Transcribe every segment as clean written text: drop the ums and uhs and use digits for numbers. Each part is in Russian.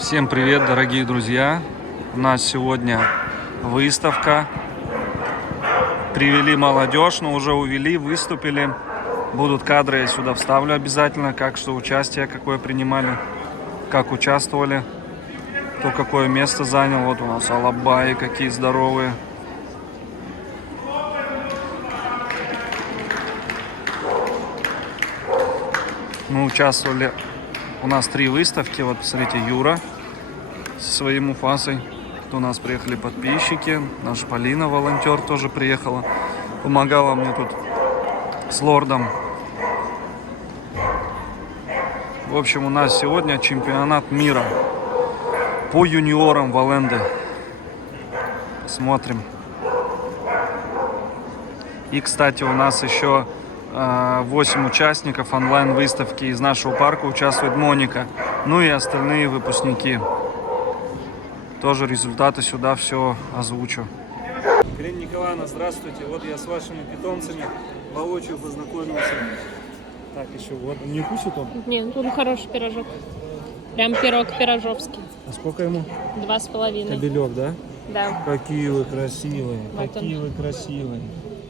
Всем привет, дорогие друзья! У нас сегодня выставка. Привели молодежь, но уже увели, выступили. Будут кадры, я сюда вставлю обязательно, как что участие какое принимали, как участвовали, кто какое место занял. Вот у нас алабаи какие здоровые. Мы участвовали, у нас 3 выставки. Вот посмотрите, Юра со своей муфасой. У нас приехали подписчики. Наша Полина, волонтер, тоже приехала. Помогала мне тут с лордом. В общем, у нас сегодня чемпионат мира по юниорам Валенды. Смотрим. И, кстати, у нас еще 8 участников онлайн-выставки из нашего парка. Участвует Моника. Ну и остальные выпускники. Тоже результаты сюда все озвучу. Елена Николаевна, здравствуйте. Вот я с вашими питомцами воочию познакомился. Так, еще вот. Не укусит он? Нет, он хороший пирожок. Прям пирог пирожовский. А сколько ему? 2,5. Кобелек, да? Да. Какие вы красивые. Вот какие он. вы красивые.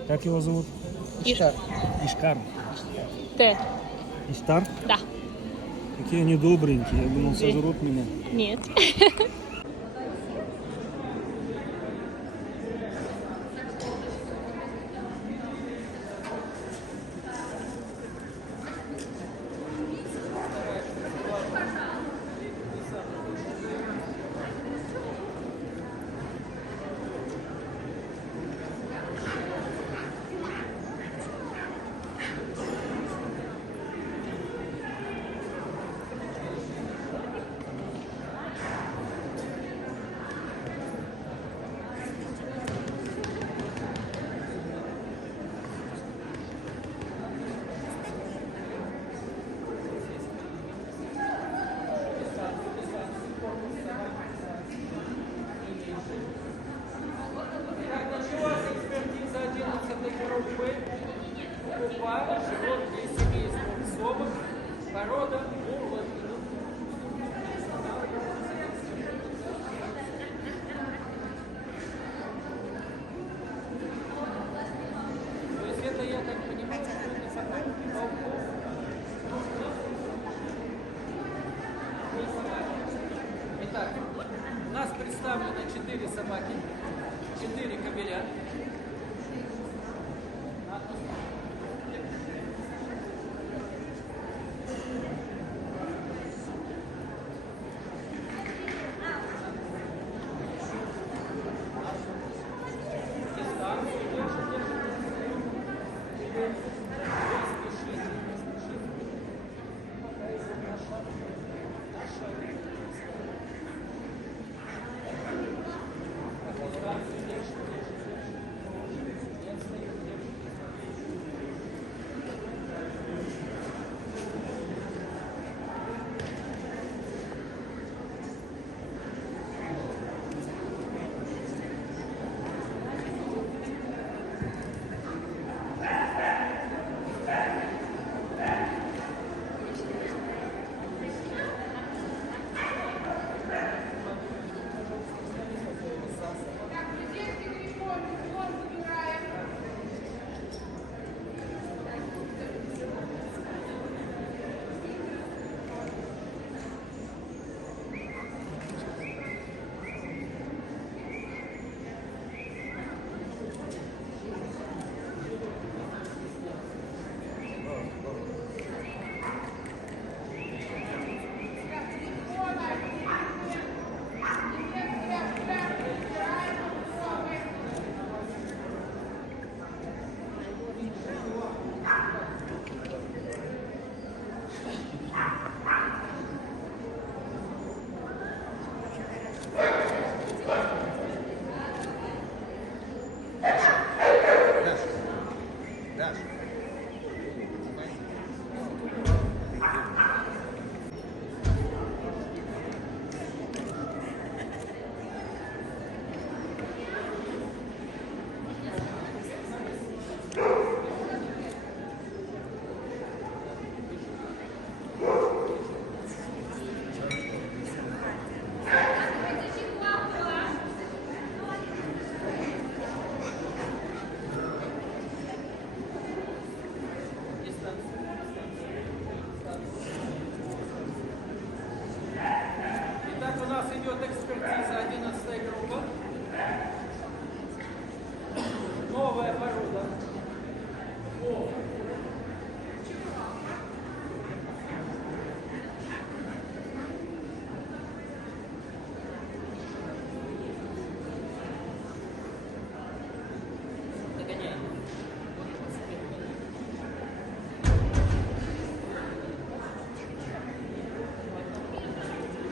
Как его зовут? Ишкар. Ишкар. Т. Иштар? Да. Какие они добренькие. Я думал, сожрут меня. Нет. Итак, у нас представлено 4 собаки, 4 кобеля.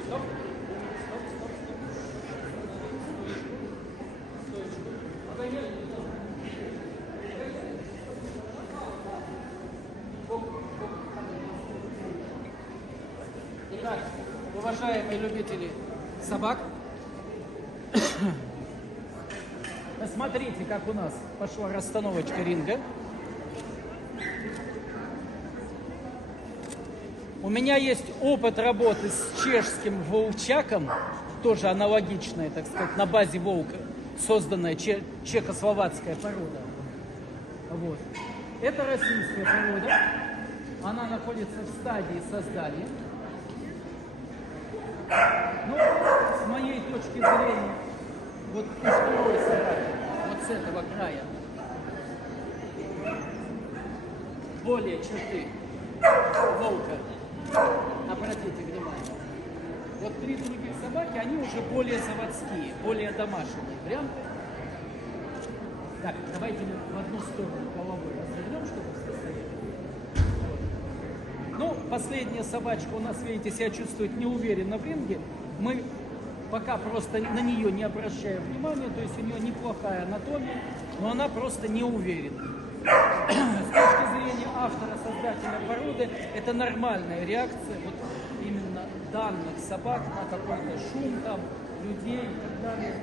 Стоп. Стоп, стоп, стоп. Стоечку. Стоечку. Итак, уважаемые любители собак, посмотрите, как у нас пошла расстановочка ринга. У меня есть опыт работы с чешским волчаком, тоже аналогичная, так сказать, на базе волка, созданная чехословацкая порода. Вот. Это российская порода, она находится в стадии создания. Ну, с моей точки зрения, вот у второй собаки, вот с этого края, более черты волка. Обратите внимание. Вот три других собаки, они уже более заводские, более домашние. Прям. Так, давайте мы в одну сторону головой развернем, чтобы все стояли. Вот. Ну, последняя собачка у нас, видите, себя чувствует неуверенно в ринге. Мы пока просто на нее не обращаем внимания, то есть у нее неплохая анатомия, но она просто не уверена. С точки зрения автора, создателя породы, это нормальная реакция вот именно данных собак на какой-то шум, там, людей и так далее.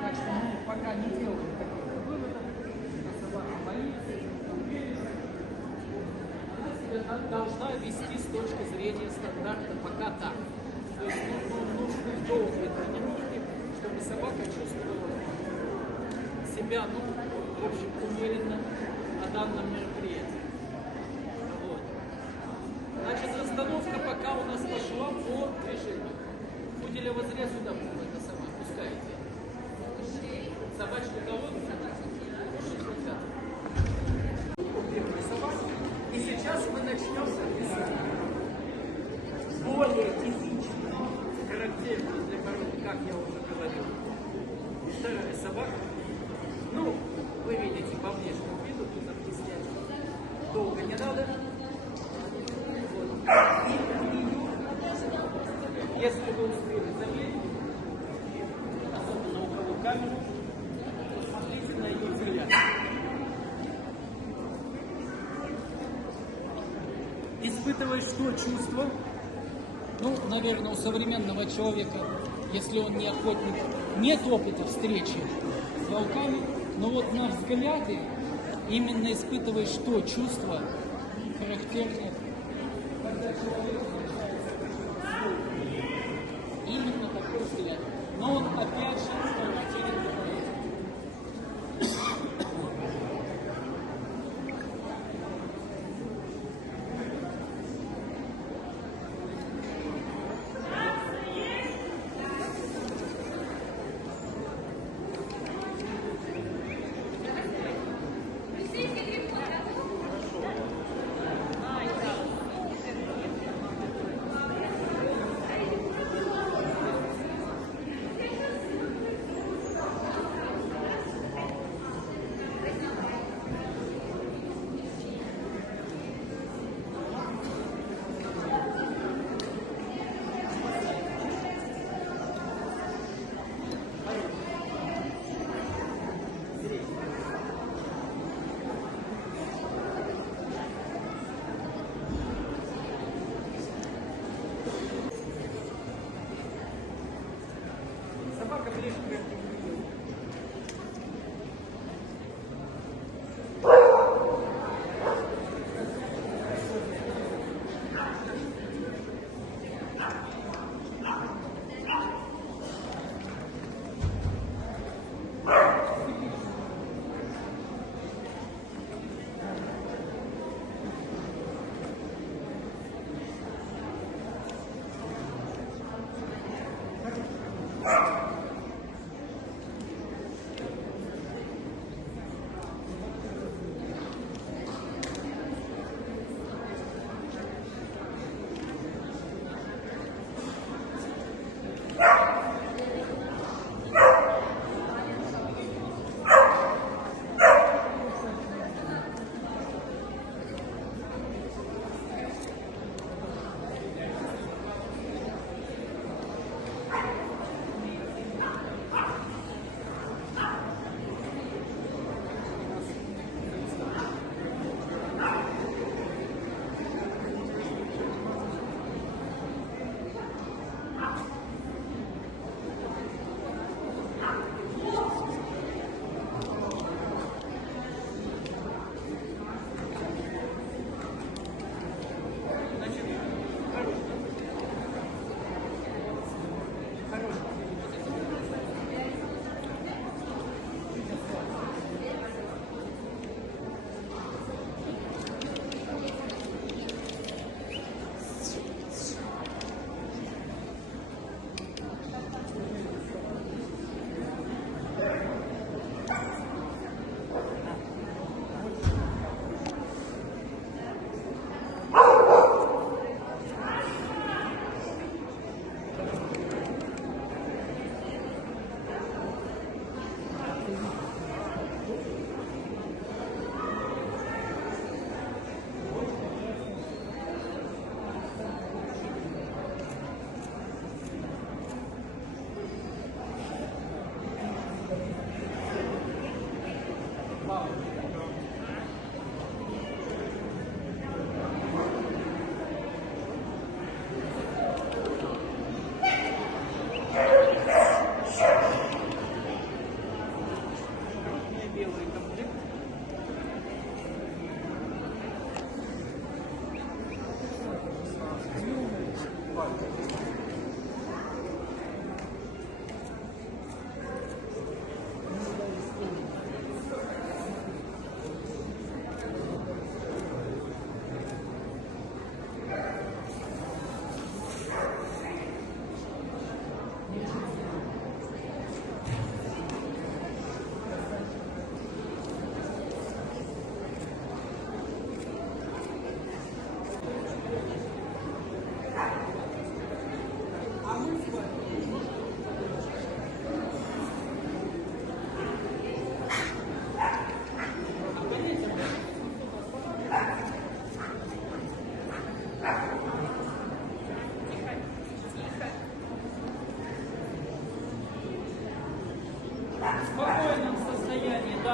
Так что мы пока не делаем каких-то выводов, что собака боится, уверена. Она должна вести с точки зрения стандарта пока так. То есть нужны долгие тренировки, чтобы собака чувствовала себя, ну, в общем, уверенно на данном мероприятии. Вот. Значит, расстановка пока у нас пошла по движению. Пуделя возрез сюда, это самое, пускайте. Собачку колодку, очень хотят. И сейчас мы начнем записывать более физически характерную для породы, как я уже говорил. Вторая собака. Ну, вы видите по внешнему виду, тут объяснять долго не надо. Вот. И если вы успели заметить, особенно у кого камеру, посмотрите на ее взгляд. Испытываешь что чувство? Ну, наверное, у современного человека, если он не охотник, нет опыта встречи с волками, но вот на взгляде именно испытываешь то чувство характерное, когда человек именно такой взгляд. Но он опять же характерен для породы. Собака ближе к этому.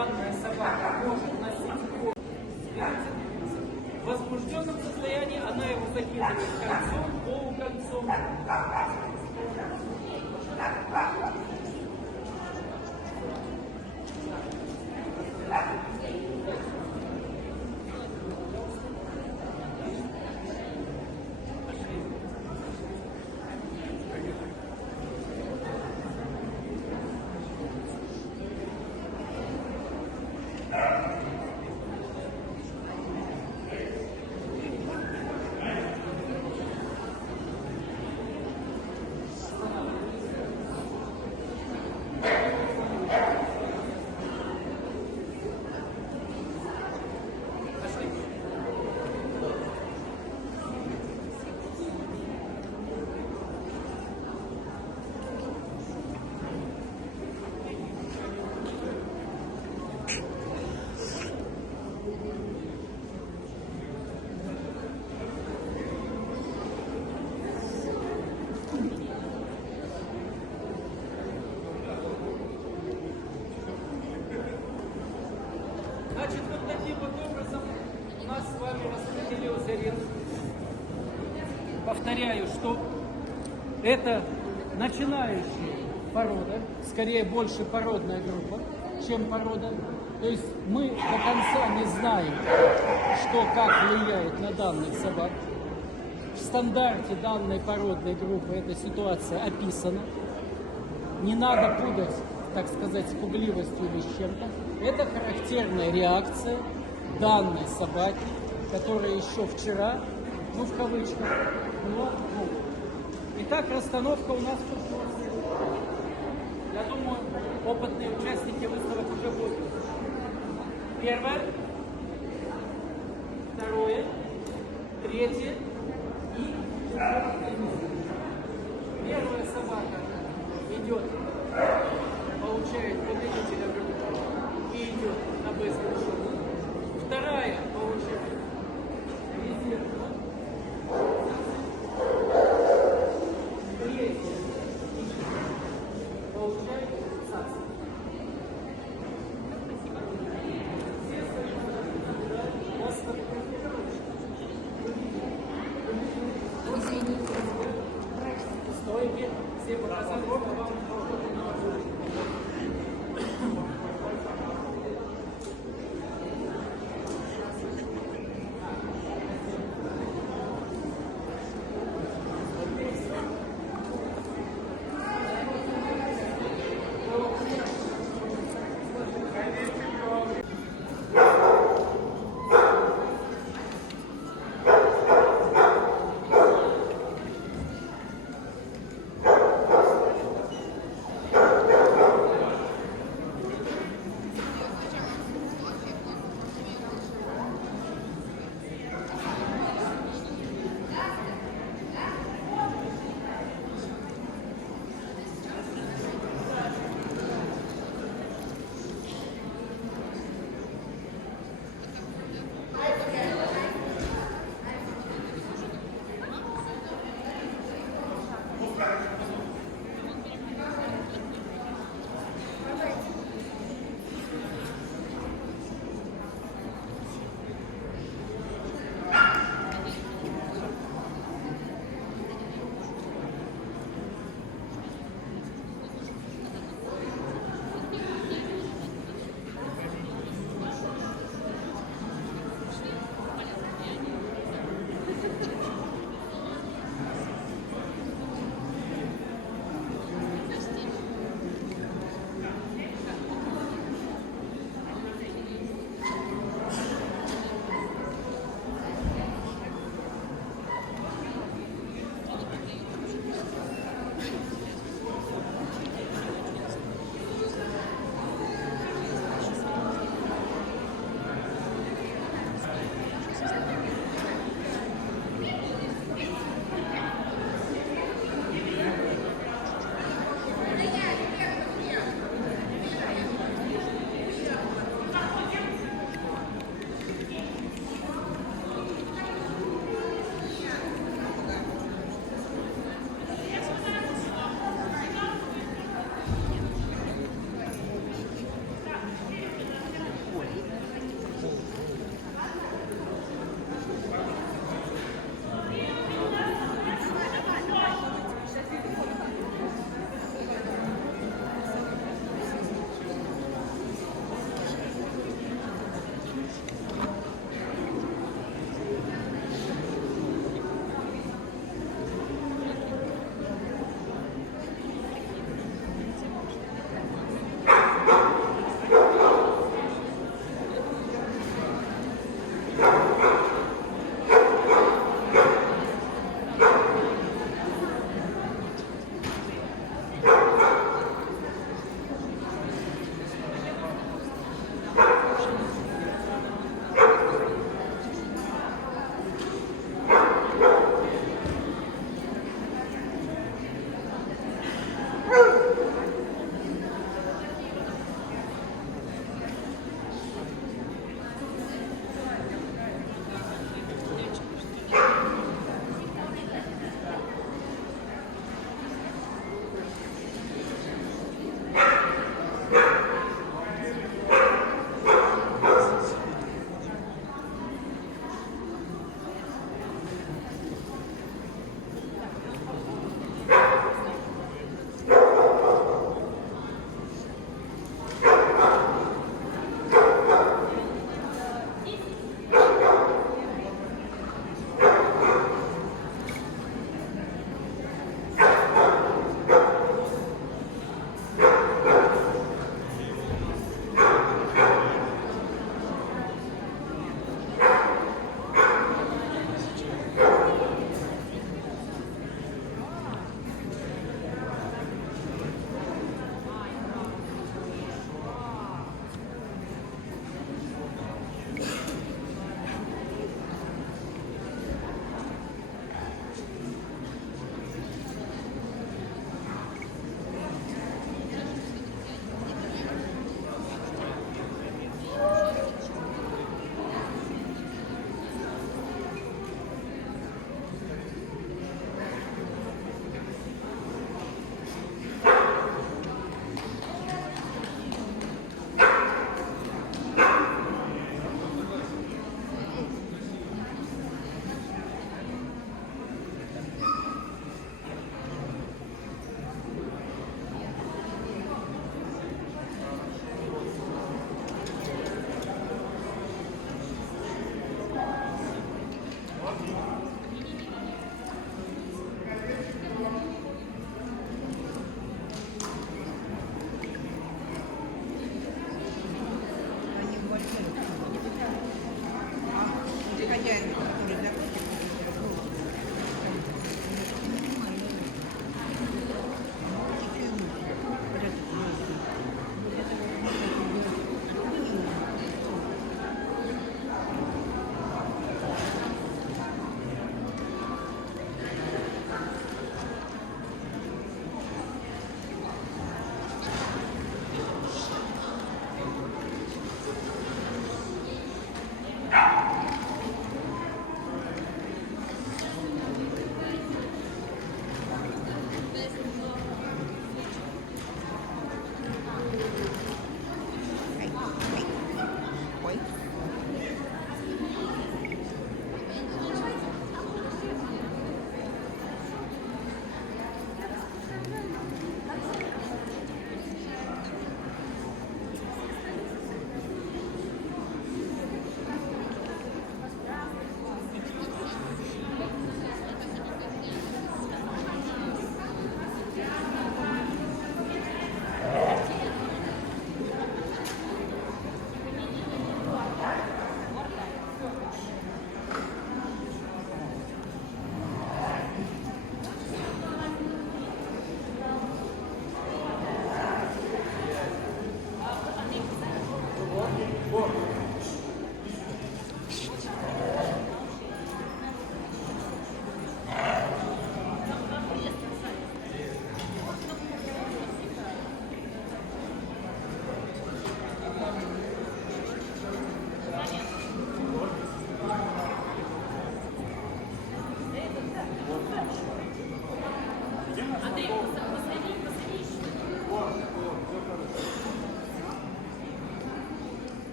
данная собака может носить кожу в возбужденном состоянии, она его закидывает кольцом, полукольцом. Значит, вот таким вот образом у нас с вами распределилась аренда. Повторяю, что это начинающая порода, скорее больше породная группа, чем порода. То есть мы до конца не знаем, что как влияет на данных собак. В стандарте данной породной группы эта ситуация описана. Не надо путать, так сказать, с пугливостью или с чем-то. Это характерная реакция данной собаки, которая еще вчера, ну в кавычках, была. Итак, расстановка у нас тут. Я думаю, опытные участники выставок уже будут. Первое, второе, третье и четвертое. Первая собака идет, получает победителя группы и идет на быстрый шаг. Вторая получает резерв. Третья получает ЦАЦ. Стойки, все показали вам.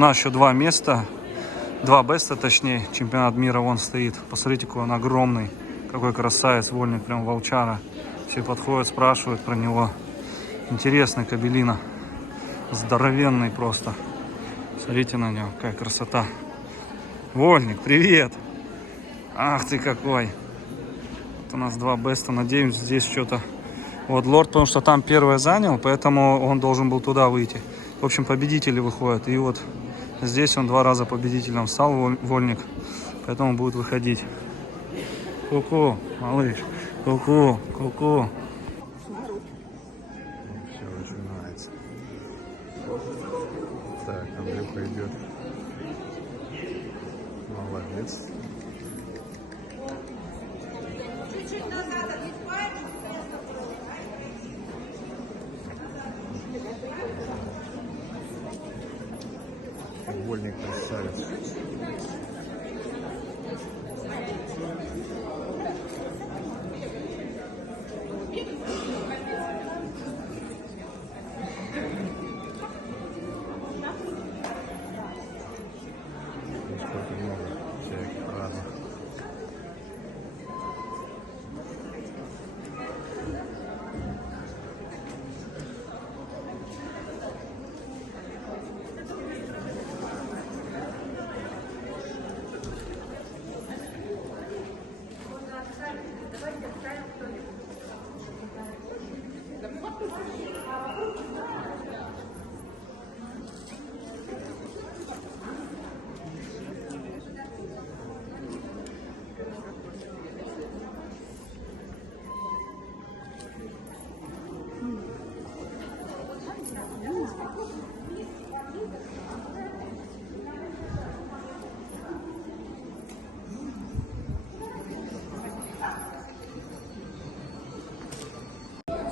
нас еще 2 места, 2 беста точнее, чемпионат мира вон стоит. Посмотрите, какой он огромный, какой красавец, вольник, прям волчара. Все подходят, спрашивают про него. Интересный кобелина, здоровенный просто. Смотрите на него, какая красота. Вольник, привет! Ах ты какой! Вот у нас 2 беста, надеюсь, здесь что-то... Вот лорд, потому что там первое занял, поэтому он должен был туда выйти. В общем, победители выходят. И вот здесь он 2 раза победителем стал, вольник, поэтому будет выходить. Ку-ку, малыш, ку-ку, ку-ку. Все начинается. Так, Андрюха идет. Молодец. Вольник красавец. Сколько много всяких разных.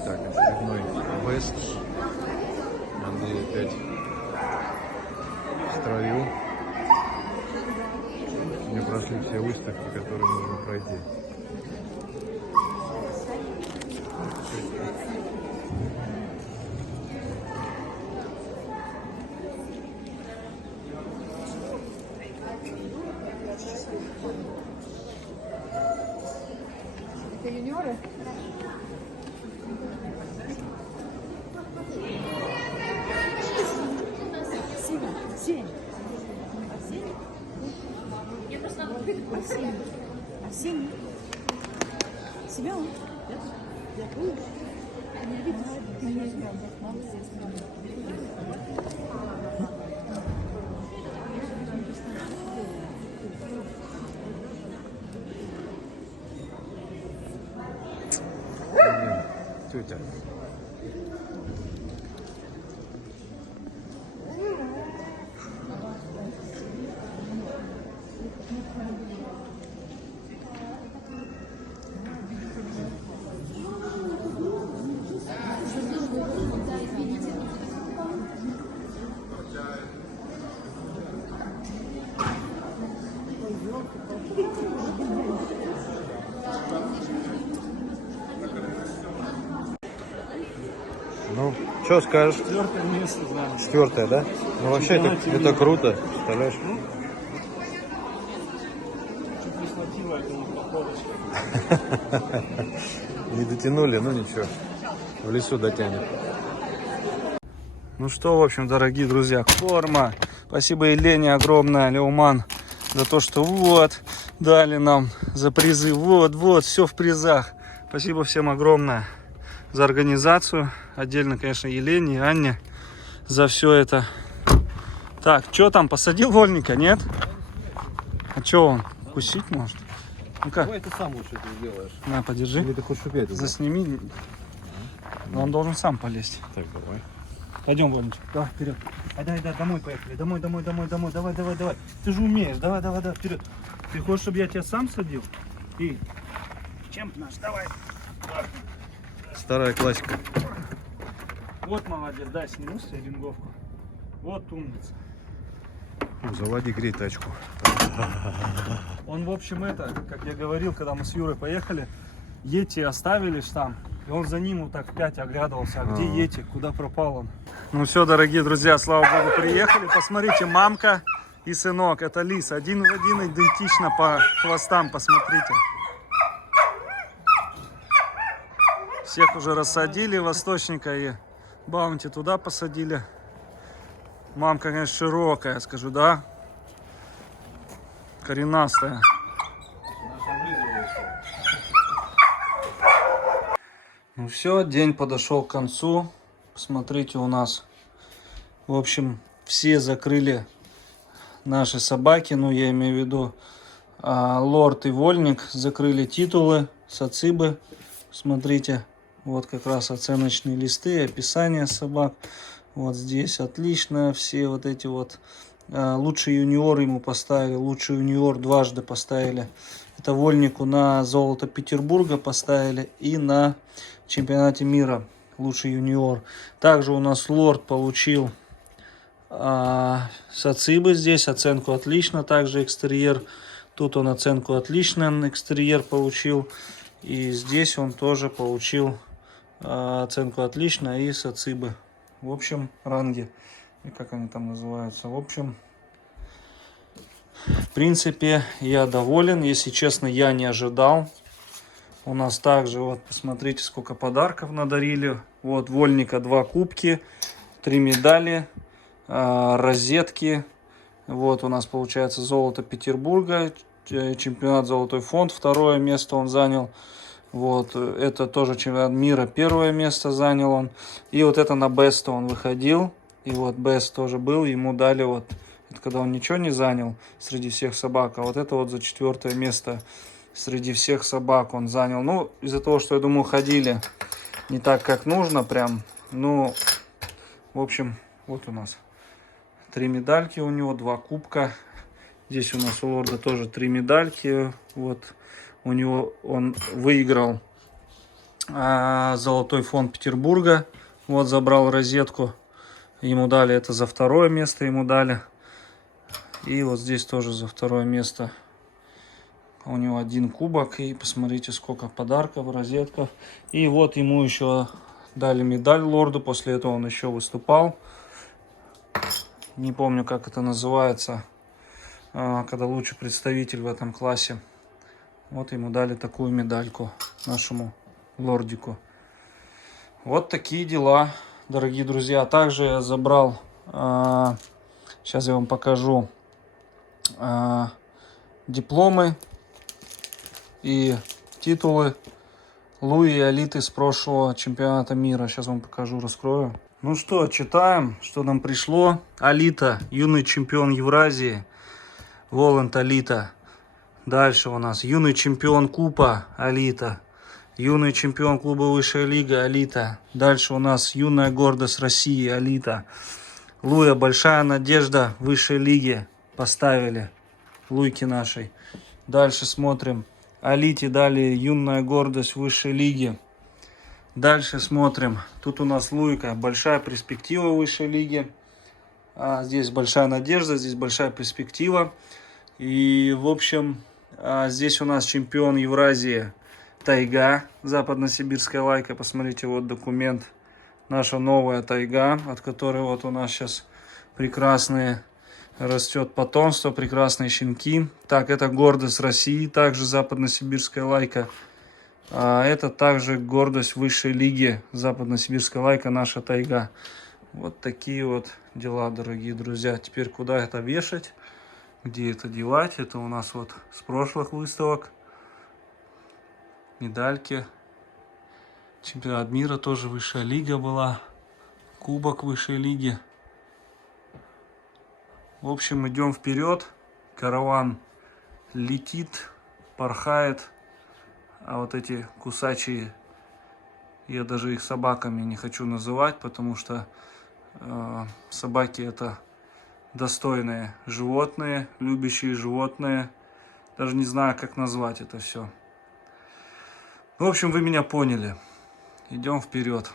Так, очередной вест. Андрей опять в строю. Не прошли все выставки, которые нужно пройти. Это юниоры? Осенний. Семен? Я помню. Не видишь? Ты не знал, Тетя. Ну, что скажешь? 4 место занял. 4-е, да? Ну вообще это круто, представляешь? Чуть не хватило этому походочка. Не дотянули, ну ничего. В лесу дотянет. Ну что, в общем, дорогие друзья, форма. Спасибо Елене огромное, Леуман, за то, что вот, дали нам за призы. Вот, все в призах. Спасибо всем огромное за организацию. Отдельно, конечно, Елене и Анне за все это. Так, что там, посадил вольника, нет? А что он, кусить может? Ну-ка, Давай ты сам лучше это сделаешь. на, подержи. Или ты хочешь убить? Засними. Он должен сам полезть. Так, давай. Пойдем, Вольничек. Давай, вперед. Давай, домой поехали. Домой. Давай. Ты же умеешь. Давай, вперед. Ты хочешь, чтобы я тебя сам садил? И чем наш? Давай. Старая классика. Вот молодец. Дай сниму себе ринговку. Вот умница. Заводи, грей тачку. Он, в общем, это, как я говорил, когда мы с Юрой поехали, Йети оставили ж там. И он за ним вот так 5 оглядывался. А где Йети? Куда пропал он? Ну все, дорогие друзья, слава богу, приехали. Посмотрите, мамка и сынок. Это лис. Один в один, идентично по хвостам. Посмотрите. Всех уже рассадили. Восточника и Баунти туда посадили. Мамка, конечно, широкая, скажу, да? Коренастая. Ну все, день подошел к концу. Посмотрите, у нас, в общем, все закрыли наши собаки. Ну, я имею в виду Лорд и Вольник закрыли титулы, сацибы. Смотрите, вот как раз оценочные листы, описание собак. Вот здесь отлично. Все вот эти вот лучший юниор ему поставили. Лучший юниор дважды поставили. Это Вольнику на золото Петербурга поставили и на чемпионате мира лучший юниор. Также у нас Лорд получил сацибы здесь, оценку отлично. Также экстерьер, тут он оценку отлично, экстерьер получил. И здесь он тоже получил оценку отлично и сацибы. В общем, ранги, и как они там называются. В общем, в принципе, я доволен. Если честно, я не ожидал. У нас также, вот, посмотрите, сколько подарков надарили. Вот, Вольника 2 кубки, 3 медали, розетки. Вот, у нас получается золото Петербурга, чемпионат Золотой фонд, 2 место он занял. Вот, это тоже чемпионат мира, 1 место занял он. И вот это на Беста он выходил. И вот Бест тоже был, ему дали вот, это когда он ничего не занял среди всех собак. А вот это вот за 4 место среди всех собак он занял. Ну, из-за того, что, я думаю, ходили не так, как нужно прям. Ну, в общем, вот у нас 3 медальки у него, 2 кубка. Здесь у нас у Лорда тоже 3 медальки. Вот у него он выиграл Золотой фонд Петербурга. Вот забрал розетку. Ему дали это за 2 место, ему дали. И вот здесь тоже за 2 место. У него 1 кубок. И посмотрите, сколько подарков, розетков. И вот ему еще дали медаль Лорду. После этого он еще выступал. Не помню, как это называется. Когда лучший представитель в этом классе. Вот ему дали такую медальку нашему Лордику. Вот такие дела, дорогие друзья. Также я забрал, сейчас я вам покажу, дипломы и титулы Луи и Алиты с прошлого чемпионата мира. Сейчас вам покажу, раскрою. Ну что, читаем, что нам пришло. Алита, юный чемпион Евразии. Воланд Алита. Дальше у нас юный чемпион Купа Алита. Юный чемпион клуба Высшая лига Алита. Дальше у нас юная гордость России Алита. Луя, большая надежда Высшей лиги поставили. Луйки нашей. Дальше смотрим. Алите дали юная гордость Высшей лиги. Дальше смотрим. Тут у нас Луйка. Большая перспектива Высшей лиги. Здесь большая надежда, здесь большая перспектива. И, в общем, здесь у нас чемпион Евразии Тайга, западносибирская лайка. Посмотрите, вот документ. Наша новая тайга, от которой вот у нас сейчас прекрасные растет потомство, прекрасные щенки. Так, это гордость России, также западносибирская лайка. Это также гордость Высшей лиги, западносибирская лайка, наша тайга. Вот такие вот дела, дорогие друзья. Теперь куда это вешать? Где это девать? Это у нас вот с прошлых выставок. Медальки. Чемпионат мира тоже Высшая лига была. Кубок Высшей лиги. В общем, идем вперед. Караван летит, порхает. А вот эти кусачие, я даже их собаками не хочу называть, потому что собаки это достойные животные, любящие животные. Даже не знаю, как назвать это все. В общем, вы меня поняли. Идем вперед.